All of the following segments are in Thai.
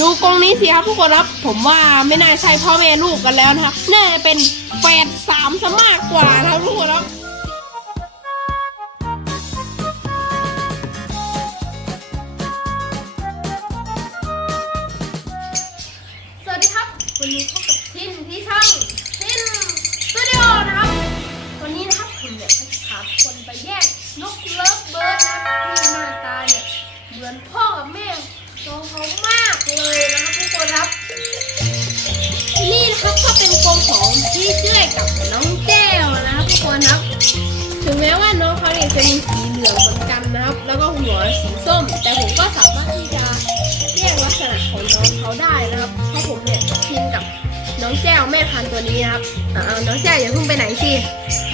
ดูกรงนี้สิครับทุกคนครับ ผมว่าไม่น่าใช่พ่อแม่ลูกกันแล้วนะครับน่าจะเป็นแฝดสามซะมากกว่านะครับทุกคนครับสวัสดีครับ วันนี้พบกับทินที่ช่องทินสตูดิโอนะครับ วันนี้นะครับผมเนี่ยจะพาคนไปแยกนกเลิฟเบิร์ดนะครับที่หน้าตาเนี่ยเหมือนพ่อกับแม่น้องเขามาก พี่เจ้ยกับน้องแก้วนะครับทุกคนครับ ถึงแม้ว่าน้องเขาเนี่ยจะมีสีเหลืองเหมือนกันนะครับ แล้วก็หัวสีส้ม แต่ผมก็สามารถที่จะแยกลักษณะของน้องเขาได้นะครับ เพราะผมเนี่ยชินกับน้องแก้วแม่พันธุ์ตัวนี้นะครับอ่าน้องแก้วอย่าเพิ่งไปไหนสิ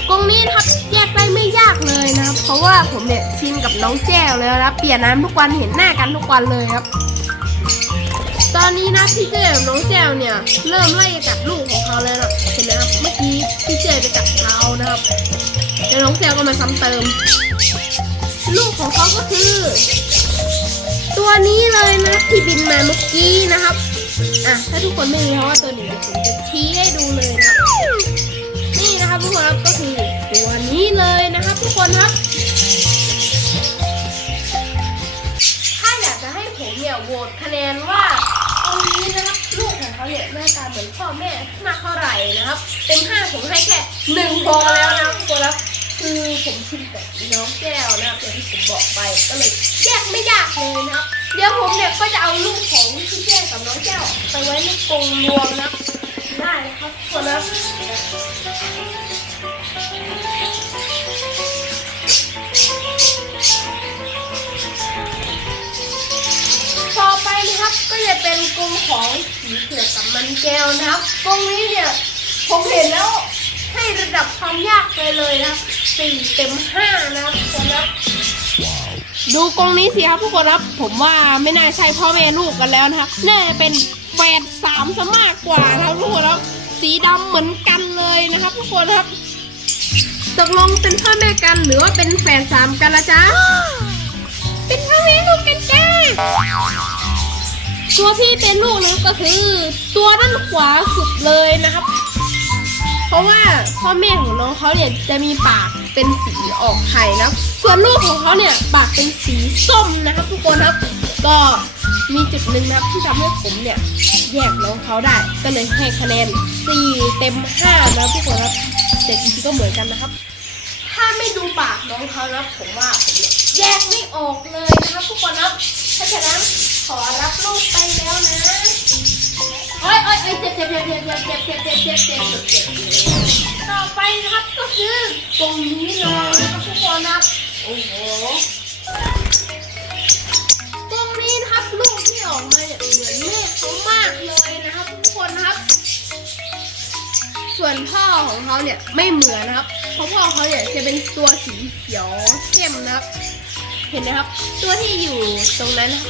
กรงนี้ครับแยกได้ไม่ยากเลยนะครับ เพราะว่าผมเนี่ยชินกับน้องแก้วแล้วนะเปลี่ยนน้ำทุกวันเห็นหน้ากันทุกวันเลยครับตอนนี้นะพี่เจกับน้องแก้วเนี่ย เริ่มไล่จับลูกของเขาแล้ว น้องแก้วก็มาซ้ำเติม ลูกของเขาก็คือ ตัวนี้เลยนะที่บินมาเมื่อกี้นะครับ อะ ถ้าทุกคนไม่รู้เพราะว่าตัวนี้เดี๋ยวผมจะชี้ให้ดูเลยนะ นี่นะครับทุกคนครับก็คือตัวนี้เลยนะครับ ทุกคนครับ ถ้าอยากจะให้ผมเนี่ยโหวตคะแนนว่าตรงนี้นะครับลูกของเขาเนี่ยหน้าตาเหมือนพ่อแม่มากเท่าไหร่นะครับเต็มห้าผมให้แค่หนึ่งพอแล้ว คือผมชิมกับน้องแก้วนะครับอย่างที่ผมบอกไปก็เลยแยกไม่ยากเลยนะครับ เดี๋ยวผมเนี่ยก็จะเอาลูกของพี่แก้วกับน้องแก้วไปไว้ในกรงรวมนะได้นะครับทุกคนครับต่อไปนะครับก็จะเป็นกรงของสีเผือกกับมันแก้วนะครับกรงนี้เนี่ยผมเห็นแล้วให้ระดับความยากไปเลยนะครับ สี่เต็มห้านะครับทุกคนครับดูกรงนี้สิครับทุกคนครับ ผมว่าไม่น่าใช่พ่อแม่ลูกกันแล้วนะครับน่าจะเป็นแฝดสามซะมากกว่านะครับทุกคนครับสีดำเหมือนกันเลยนะครับทุกคนครับตกลงเป็นพ่อแม่กันหรือว่าเป็นแฝดสามกันละจ๊ะเป็นพ่อแม่ลูกกันจ้าตัวพี่เป็นลูกนะก็คือ ตัวด้านขวาสุดเลยนะครับ เพราะว่าพ่อแม่ของน้องเขาเนี่ยจะมีปากเป็นสีออกไข่นะส่วนลูกของเขาเนี่ยปากเป็นสีส้มนะครับ ทุกคนครับ ก็มีจุดหนึ่งนะครับที่ทำให้ผมเนี่ยแยกน้องเขาได้ ก็เลยให้คะแนน 4 เต็ม5นะทุกคนครับแต่จริงๆก็เหมือนกันนะครับ ถ้าไม่ดูปากน้องเขานะผมว่าผมเนี่ยแยกไม่ออกเลยนะครับทุกคนครับเพราฉะนั้นขอรับลูกไปแล้วนะ โอ้ยโอ้ยเจ็บเจ็บเจ็บเจ็บเจ็บเจ็บเจ็บเจ็บเจ็บเจ็บต่อไปนะครับก็คือตรงนี้เลยนะครับทุกคนครับโอ้โหตรงนี้นะครับลูกที่ออกมาเนี่ยเหมือนแม่เขามากเลยนะครับทุกคนนะครับ ส่วนพ่อของเขาเนี่ยไม่เหมือนนะครับ เพราะพ่อเขาเนี่ยจะเป็นตัวสีเขียวเข้มนะครับ เห็นนะครับ ตัวที่อยู่ตรงนั้นนะ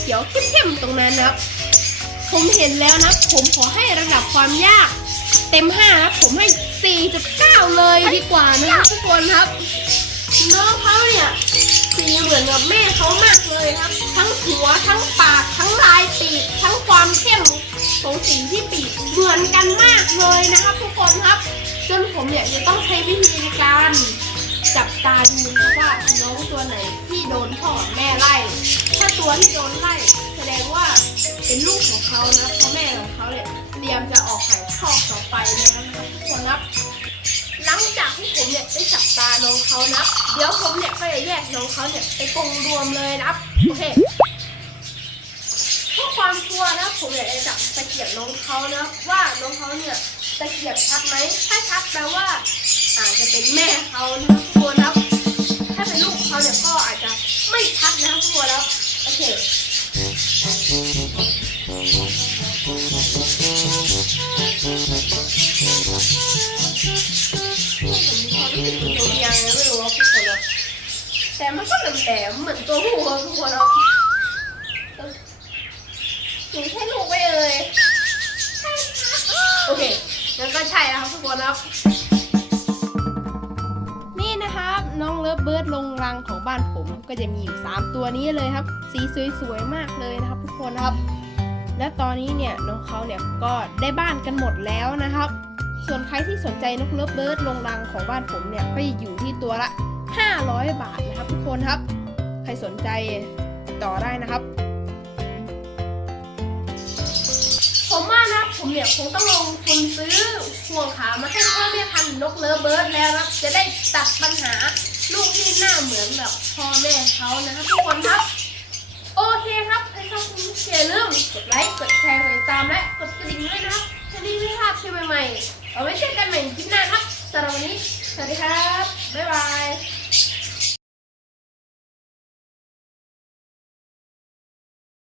เขียวเข้มๆตรงนั้นนะครับ ผมเห็นแล้วนะ ผมขอให้ระดับความยาก เต็ม5ครับผมให้ 4.9 เลยดีกว่านะครับทุกคนครับน้องเขาเนี่ยสีเหมือนกับแม่เขามากเลยครับ ทั้งหัวทั้งปากทั้งลายปีกทั้งความเข้มของสีที่ปีกเหมือนกันมากเลยนะครับ ทุกคนครับ จนผมเนี่ยจะต้องใช้วิธีในการจับตาดูนะครับว่าน้องตัวไหนที่โดนพ่อกับแม่ไล่ ถ้าตัวที่โดนไล่ แสดงว่า เป็นลูกของเขานะเพราะแม่ของเขาเนี่ยเตรียมจะออกไข่คอกต่อไปนะครับทุกคนครับหลังจากที่ผมเนี่ยได้จับตาน้องเขานะเดี๋ยวผมเนี่ยก็จะแยกน้องเขาเนี่ยไปกรงรวมเลยนะโอเคเพื่อความชัวนะผมอยากจะจับตะเกียบน้องเขานะว่าน้องเขาเนี่ยตะเกียบชัดไหมถ้าชัดแปลว่าอาจจะเป็นแม่เขานะครับทุกคนครับถ้าเป็นลูกเขาเนี่ยก็อาจจะไม่ชัดนะครับทุกคนครับโอเค แต่มันก็แหลมๆเหมือนตัวผู้ครับทุกคนครับหนูใช่ลูกไปเลยโอเคงั้นก็ใช่แล้วครับทุกคนครับ นี่นะครับ น้องเลิฟเบิร์ดลงรังของบ้านผมก็จะมีอยู่3ตัวนี้เลยครับ สีสวยๆมากเลยนะครับ ทุกคนครับ และตอนนี้เนี่ยน้องเขาเนี่ยก็ได้บ้านกันหมดแล้วนะครับ ส่วนใครที่สนใจนกเลิฟเบิร์ดลงรังของบ้านผมเนี่ยก็อยู่ที่ตัวละ 500 บาทนะครับ ทุกคนครับ ใครสนใจต่อได้นะครับ ผมว่านะผมเนี่ยคงต้องลงทุนซื้อห่วงขามาให้พ่อแม่พันธุ์นกเลิฟเบิร์ดแล้วนะจะได้ตัดปัญหาลูกที่หน้าเหมือนแบบพ่อแม่เขานะครับทุกคนครับ โอเคครับใครชอบคลิปนี้อย่าลืมกดไลค์กดแชร์กดติดตามและกดกระดิ่งด้วยนะครับจะได้ไม่พลาดคลิปใหม่ๆเอาไว้เจอกันใหม่คลิปหน้าครับสำหรับวันนี้สวัสดีครับ บ๊ายบาย